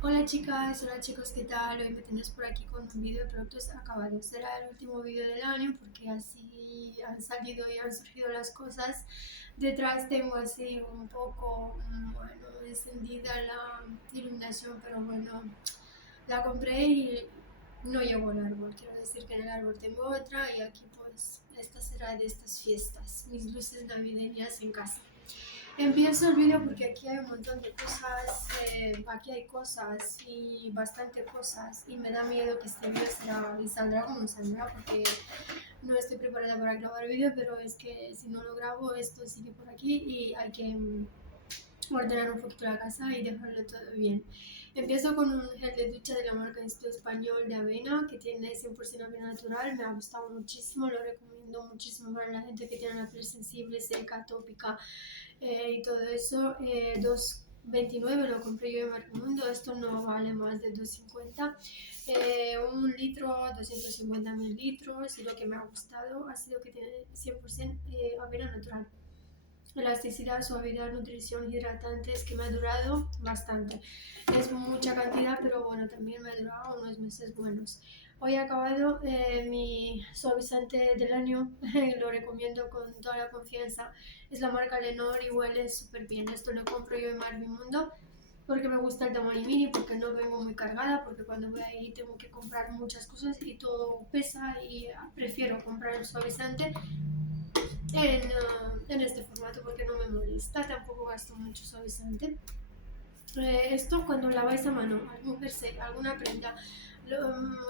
Hola chicas, hola chicos, ¿qué tal? Hoy me tienes por aquí con un vídeo de productos acabados. Será el último vídeo del año porque así han salido y han surgido las cosas. Detrás tengo así un poco, bueno, encendida la iluminación, pero bueno, la compré y no llegó al árbol. Quiero decir que en el árbol tengo otra y aquí pues esta será de estas fiestas, mis luces navideñas en casa. Empiezo el vídeo porque aquí hay un montón de cosas, aquí hay cosas y bastante cosas y me da miedo que este vídeo saldrá como saldrá porque no estoy preparada para grabar el vídeo, pero es que si no lo grabo esto sigue por aquí y hay que ordenar un poquito la casa y dejarlo todo bien. Empiezo con un gel de ducha de la marca Instituto Español de avena que tiene 100% avena natural, me ha gustado muchísimo, lo recomiendo muchísimo para la gente que tiene la piel sensible, seca, tópica y todo eso. 2,29 lo compré yo en Mercamundo, esto no vale más de 2,50. Un litro, 250 mililitros y lo que me ha gustado ha sido que tiene 100% avena natural. Elasticidad, suavidad, nutrición, hidratantes que me ha durado bastante. Es mucha cantidad, pero bueno, también me ha durado unos meses buenos. Hoy he acabado mi suavizante del año, lo recomiendo con toda la confianza. Es la marca Lenor y huele súper bien. Esto lo compro yo en Marvimundo porque me gusta el tamaño mini, porque no vengo muy cargada, porque cuando voy ahí tengo que comprar muchas cosas y todo pesa y prefiero comprar el suavizante en este formato porque no me molesta, tampoco gasto mucho suavizante. Esto cuando laváis a mano algún jersey, alguna prenda,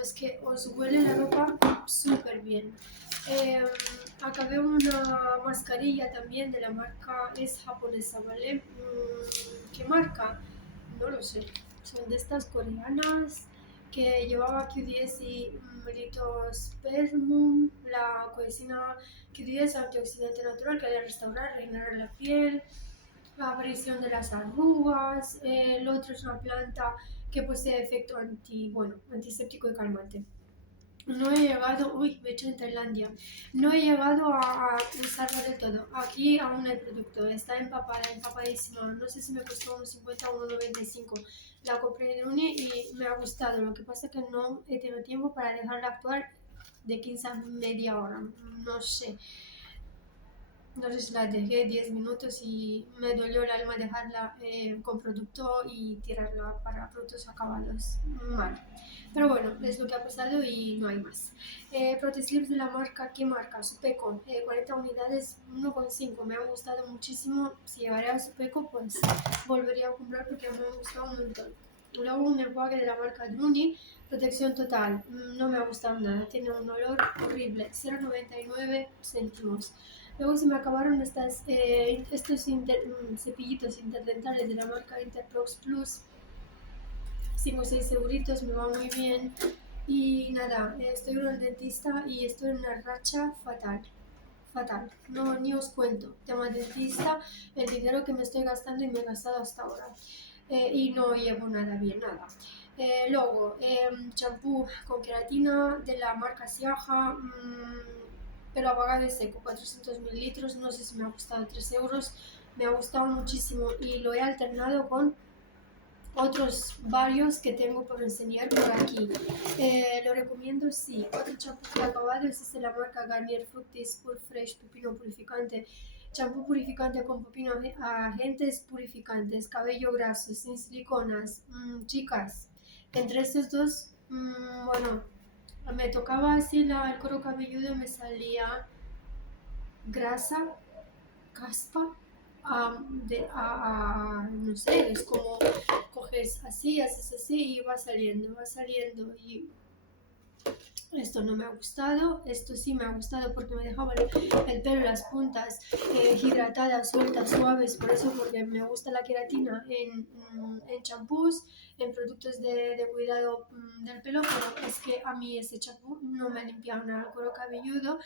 es que os huele la ropa súper bien. Eh, Acabé una mascarilla también de la marca, es japonesa, ¿vale? ¿Qué marca? No lo sé. Son de estas coreanas que llevaba Q10 y Melitospermum, la coenzima Q10 antioxidante natural que ayuda a restaurar, reinar la piel, la aparición de las arrugas. El otro es una planta que posee efecto antiséptico y calmante. No he llegado, uy, me he hecho en Tailandia, no he llegado a usarlo del todo. Aquí aún el producto está empapadísima. No sé si me costó unos 50 o unos 95. La compré en Uni y me ha gustado. Lo que pasa es que no he tenido tiempo para dejarla actuar de 15 a media hora. No sé. Entonces la dejé 10 minutos y me dolió el alma dejarla con producto y tirarla para productos acabados mal. Pero bueno, es lo que ha pasado y no hay más. Proteslips de la marca, ¿qué marca? Supeco, 40 unidades, 1,5. Me ha gustado muchísimo. Si llegaré a Supeco, pues volvería a comprar porque me ha gustado un montón. Luego un enjuague de la marca Druni, protección total. No me ha gustado nada, tiene un olor horrible. 0,99 céntimos. Luego se me acabaron estos cepillitos interdentales de la marca Interprox Plus. 5 o 6 euritos, me va muy bien. Y nada, estoy en el dentista y estoy en una racha fatal. Fatal. No, ni os cuento. Tema dentista, el dinero que me estoy gastando y me he gastado hasta ahora. Y no llevo nada bien, nada. Luego, champú con queratina de la marca Siaja, pero apagado y seco, 400 mililitros, no sé si me ha costado 3 euros, me ha gustado muchísimo y lo he alternado con otros varios que tengo por enseñar por aquí. Lo recomiendo, sí. Otro champú que he acabado es de la marca Garnier Fructis Pur Fresh Pepino Purificante. Champú purificante con pepino, agentes purificantes, cabello graso, sin siliconas. Chicas, entre estos dos, bueno, me tocaba así el cuero cabelludo y me salía grasa, caspa, no sé, es como coges así, haces así y va saliendo y esto no me ha gustado, esto sí me ha gustado porque me dejaba el pelo, las puntas hidratadas, sueltas, suaves, por eso porque me gusta la queratina en champús, en productos de cuidado del pelo, pero es que a mí ese champú no me ha limpiado nada el cuero cabelludo.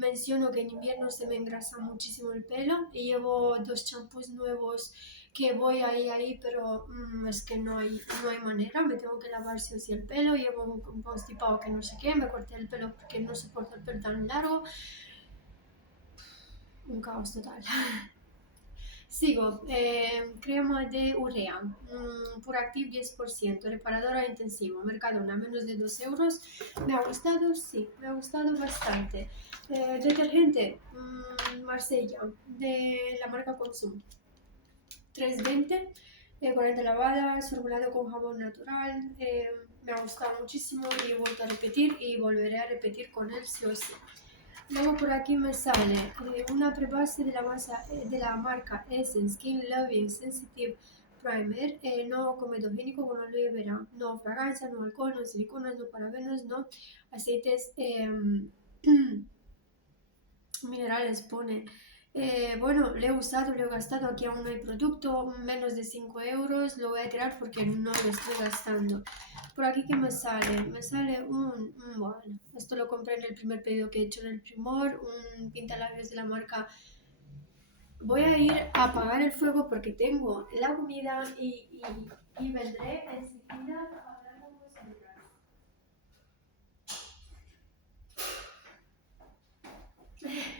Menciono que en invierno se me engrasa muchísimo el pelo y llevo 2 champús nuevos que voy ahí, pero es que no hay manera, me tengo que lavar sí o sí el pelo, llevo un constipado que no sé qué, me corté el pelo porque no soporto el pelo tan largo, un caos total. Sigo, crema de urea, Puractiv 10%, reparadora intensivo, Mercadona, menos de 2 euros. ¿Me ha gustado? Sí, me ha gustado bastante. Detergente, Marsella, de la marca Consum, 320, 40 lavadas, formulado con jabón natural. Me ha gustado muchísimo y he vuelto a repetir y volveré a repetir con él sí o sí. Luego por aquí me sale una prebase de la marca Essence Skin Loving Sensitive Primer, no comedogénico con aloe vera, no fragancia, no alcohol, no siliconas, no parabenos, no aceites minerales pone. Bueno, le he usado, le he gastado, aquí aún no hay producto, menos de 5 euros, lo voy a tirar porque no lo estoy gastando. Por aquí que me sale, bueno, esto lo compré en el primer pedido que he hecho en el Primor, un pintalabios de la marca. Voy a ir a apagar el fuego porque tengo la comida y vendré enseguida a hablar con vosotras.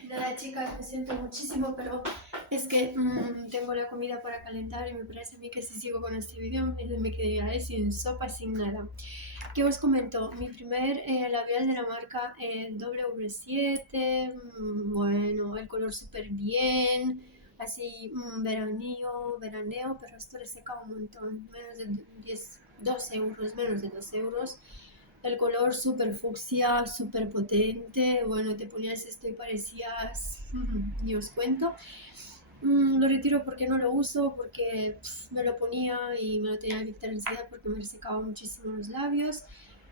Nada, chicas, me siento muchísimo, pero es que tengo la comida para calentar y me parece a mí que si sigo con este vídeo me quedaría sin sopa, sin nada. ¿Qué os comento? Mi primer labial de la marca W7, bueno, el color súper bien, así veraneo, pero esto le seca un montón, menos de 2 euros, menos de 2 euros. El color súper fucsia, súper potente. Bueno, te ponías esto y parecías. Ni os cuento. Lo retiro porque no lo uso, porque me lo ponía y me lo tenía que quitar enseguida porque me secaba muchísimo los labios.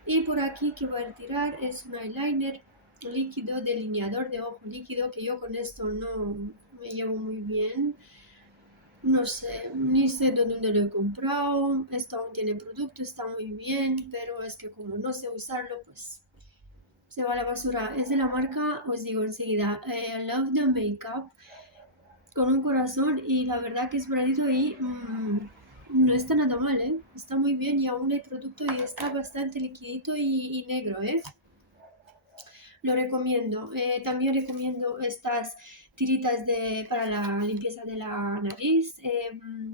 Y por aquí que voy a retirar es un eyeliner líquido, delineador de ojo líquido, que yo con esto no me llevo muy bien. No sé, ni sé de dónde lo he comprado. Esto aún tiene producto, está muy bien, pero es que como no sé usarlo, pues se va a la basura. Es de la marca, os digo enseguida, Love the Makeup, con un corazón y la verdad que es moradito y no está nada mal, ¿eh? Está muy bien y aún hay producto y está bastante liquidito y negro, ¿eh? Lo recomiendo. También recomiendo estas tiritas para la limpieza de la nariz,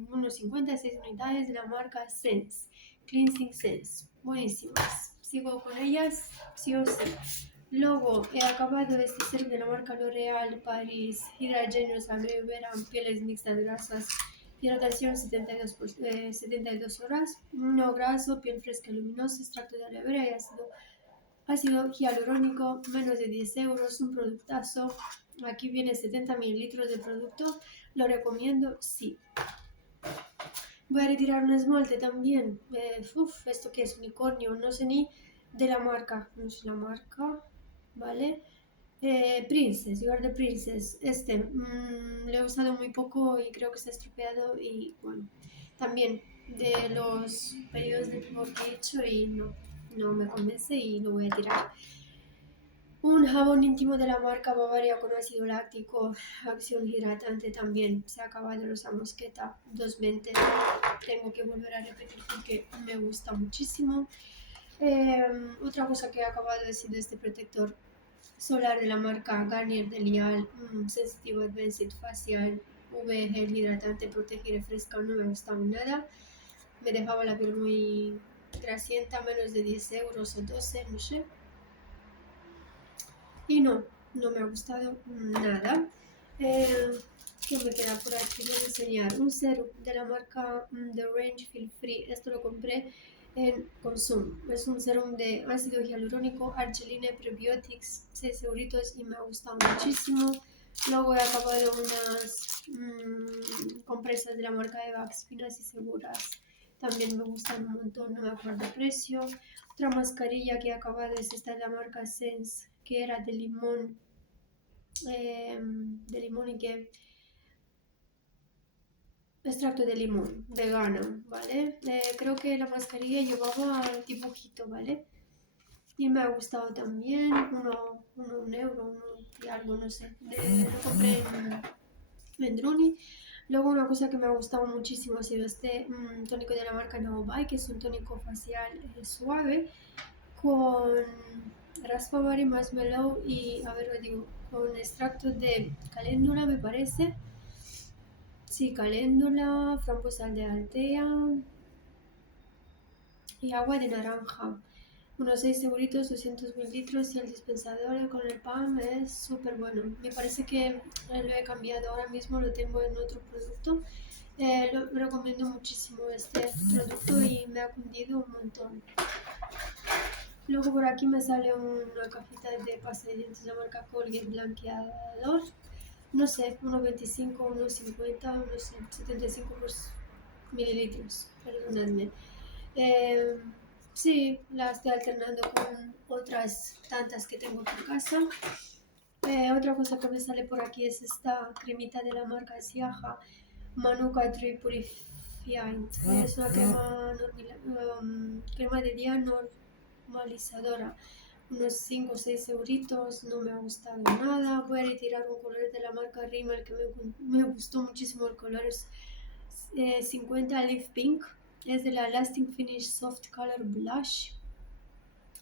unos 56 unidades de la marca Sense, Cleansing Sense. Buenísimas. Sigo con ellas, sí o sí. Luego he acabado este serum de la marca L'Oréal Paris Hydragenius Aloe Vera, pieles mixtas grasas, hidratación 72 horas, no graso, piel fresca y luminosa, extracto de aloe vera y ácido hialurónico, menos de 10 euros, un productazo. Aquí viene 70 mililitros de producto, lo recomiendo, sí. Voy a retirar un esmalte también. ¿Esto qué es? Unicornio, no sé ni de la marca, no sé la marca, ¿vale? Princess, You Are the Princess. Lo he usado muy poco y creo que se ha estropeado y bueno, también de los pedidos de Primor que he hecho y no me convence y lo voy a tirar. Un jabón íntimo de la marca Bavaria con ácido láctico, acción hidratante también. Se ha acabado Rosa Mosqueta 220. Tengo que volver a repetir porque me gusta muchísimo. Otra cosa que he acabado de decir de este protector solar de la marca Garnier de Lial, Sensitive Advanced Facial UV Gel hidratante, protege y refresca, no me gustaba nada. Me dejaba la piel muy grasienta, menos de 10 euros o 12, no sé. Y no me ha gustado nada. ¿Qué me queda por aquí? Voy a enseñar un serum de la marca The Range Feel Free. Esto lo compré en Consum. Es un serum de ácido hialurónico, argeline, prebiotics, 6 euritos y me ha gustado muchísimo. Luego he acabado unas compresas de la marca Evax, finas y seguras. También me gustan un montón, no me acuerdo el precio. Otra mascarilla que he acabado es esta de la marca Sense, que era de limón y que extracto de limón, vegano, ¿vale? Creo que la mascarilla llevaba el dibujito, ¿vale? Y me ha gustado también, un euro, y algo, no sé. Lo compré en Druni. Luego una cosa que me ha gustado muchísimo ha sido este tónico de la marca Novai, que es un tónico facial suave con raspberry, marshmallow y, a ver, lo digo, con extracto de caléndula, me parece. Sí, caléndula, frambuesa de aldea y agua de naranja. Unos 6 euritos, 200 mililitros y el dispensador con el pan es súper bueno. Me parece que lo he cambiado, ahora mismo lo tengo en otro producto. Lo recomiendo muchísimo este producto y me ha cundido un montón. Luego por aquí me sale una cajita de pasta de dientes de la marca Colgate blanqueador. No sé, 1,25, 1,50, no sé, 75 mililitros, perdonadme. Eh, sí, la estoy alternando con otras tantas que tengo por casa. Otra cosa que me sale por aquí es esta cremita de la marca Siaja, Manuka Tree Purifiant. Es una crema de día normalizadora. Unos 5 o 6 euritos, no me ha gustado nada. Voy a retirar un color de la marca Rimmel que me gustó muchísimo. El color es 50 Leaf Pink. Es de la Lasting Finish Soft Color Blush.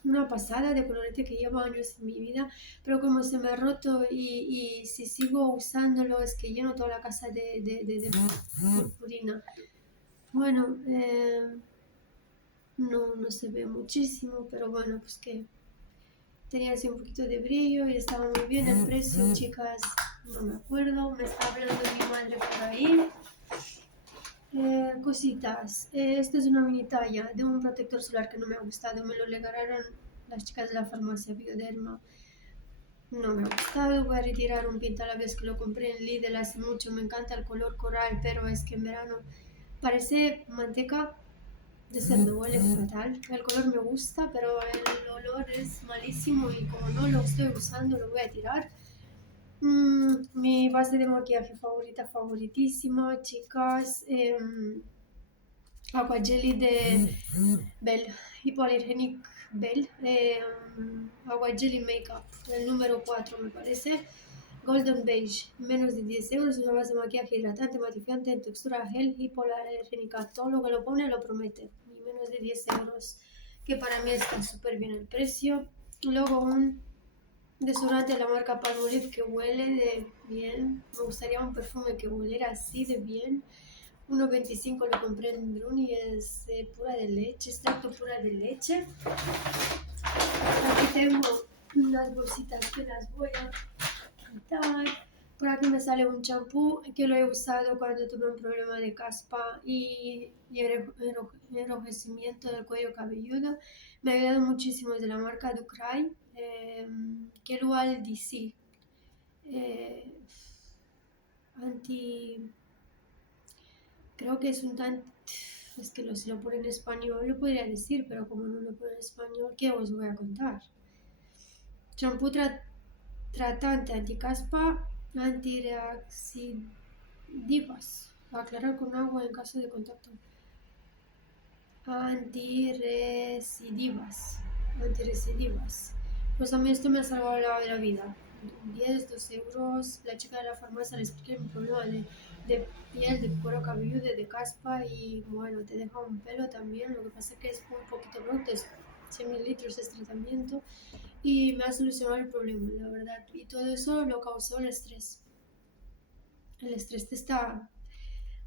Una pasada de colorete que llevo años en mi vida, pero como se me ha roto y si sigo usándolo es que lleno toda la casa de purpurina. Bueno, no se ve muchísimo, pero bueno, pues que tenía así un poquito de brillo y estaba muy bien. El precio, chicas, no me acuerdo, me está hablando mi madre por ahí. Cositas, esta es una mini talla de un protector solar que no me ha gustado, me lo regalaron las chicas de la farmacia Bioderma. No me ha gustado, voy a retirar un pintalabios que lo compré en Lidl hace mucho, me encanta el color coral, pero es que en verano parece manteca de cerdo, huele fatal. El color me gusta, pero el olor es malísimo y como no lo estoy usando lo voy a tirar. Mi base de maquillaje favorita, favoritísima, chicas. Agua jelly de Bell, Hypoallergenic Bell, agua jelly makeup, el número 4 me parece, Golden Beige, menos de 10 euros, una base de maquillaje hidratante, matificante en textura gel, hipoalergénica, todo lo que lo pone lo promete, y menos de 10 euros, que para mí está súper bien el precio. Luego un desodorante de la marca Palmolive que huele de bien, me gustaría un perfume que hueliera así de bien. 1,25 lo compré en Bruni, es pura de leche, extracto pura de leche. Aquí tengo unas bolsitas que las voy a quitar. Por aquí me sale un champú que lo he usado cuando tuve un problema de caspa y enrojecimiento del cuello cabelludo. Me ha ayudado muchísimo, es de la marca Ducray, Kelual DC. Anti... Creo que es un tan... Es que si lo pone en español lo podría decir, pero como no lo pone en español, ¿qué os voy a contar? Champú tratante anticaspa, antirrecidivas. Aclarar con agua en caso de contacto. Antirrecidivas. Pues a mí esto me ha salvado la vida. 10, 12 euros. La chica de la farmacia le expliqué mi problema de piel, de cuero cabelludo, de caspa y bueno, te deja un pelo también. Lo que pasa es que es un poquito bruto, es 100 mililitros de tratamiento y me ha solucionado el problema, la verdad. Y todo eso lo causó el estrés. El estrés te está...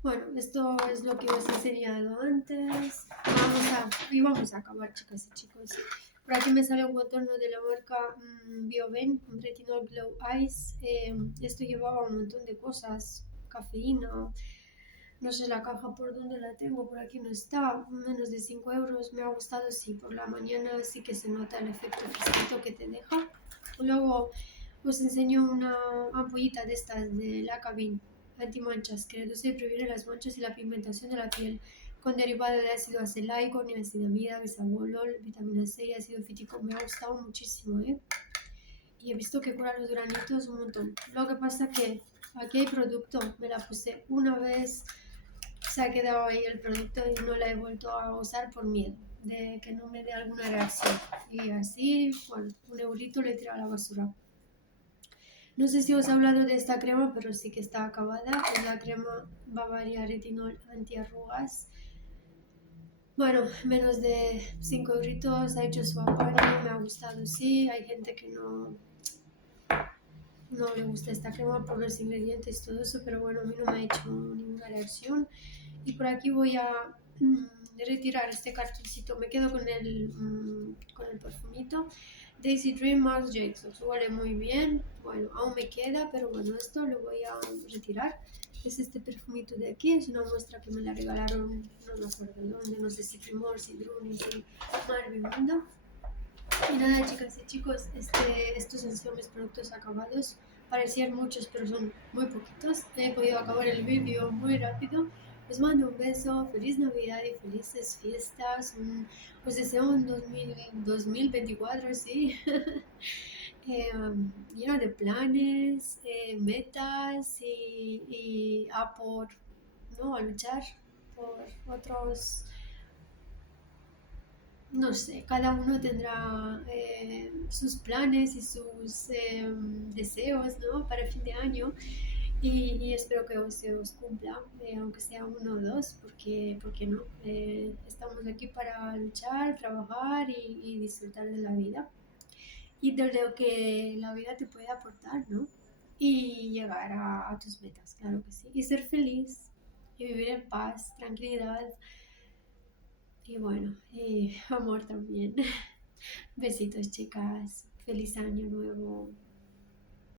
Bueno, esto es lo que os he enseñado antes. Vamos a acabar, chicas y chicos. Por aquí me sale un contorno de la marca Bioben, un Retinol Glow Eyes. Esto llevaba un montón de cosas, cafeína, no sé la caja por dónde la tengo, por aquí no está, menos de 5 euros. Me ha gustado, sí, por la mañana sí que se nota el efecto fresquito que te deja. Luego os enseño una ampollita de estas de la Cabin antimanchas que reduce y previene las manchas y la pigmentación de la piel con derivado de ácido acelaico, niacinamida, bisabolol, vitamina C y ácido fítico. Me ha gustado muchísimo, y he visto que cura los granitos un montón. Lo que pasa que aquí hay producto, me la puse una vez, se ha quedado ahí el producto y no la he vuelto a usar por miedo de que no me dé alguna reacción. Y así, bueno, un eurito le he tirado a la basura. No sé si os he hablado de esta crema, pero sí que está acabada. Es la crema Bavaria Retinol Antiarrugas. Bueno, menos de 5 euritos, ha hecho su apaño, me ha gustado, sí. Hay gente que no no le gusta esta crema por los ingredientes y todo eso, pero bueno, a mí no me ha hecho ninguna reacción. Y por aquí voy a retirar este cartoncito. Me quedo con el perfumito Daisy Dream Marc Jacobs. Huele muy bien. Bueno, aún me queda, pero bueno, esto lo voy a retirar. Es este perfumito de aquí. Es una muestra que me la regalaron, no me acuerdo dónde, no sé si Primor, si Druni, si Marvin Mundo. Y nada, chicas y chicos, estos han sido mis productos acabados. Parecían muchos, pero son muy poquitos. He podido acabar el vídeo muy rápido. Os mando un beso, feliz Navidad y felices fiestas. Os deseo un 2024, sí. Lleno de planes, metas y ¿no? A luchar por otros, no sé, cada uno tendrá sus planes y sus deseos, ¿no? Para el fin de año y espero que se os cumpla, aunque sea uno o dos, porque no. Estamos aquí para luchar, trabajar y disfrutar de la vida y de lo que la vida te puede aportar, ¿no? Y llegar a tus metas, claro que sí. Y ser feliz y vivir en paz, tranquilidad y bueno, y amor también. Besitos, chicas. Feliz año nuevo.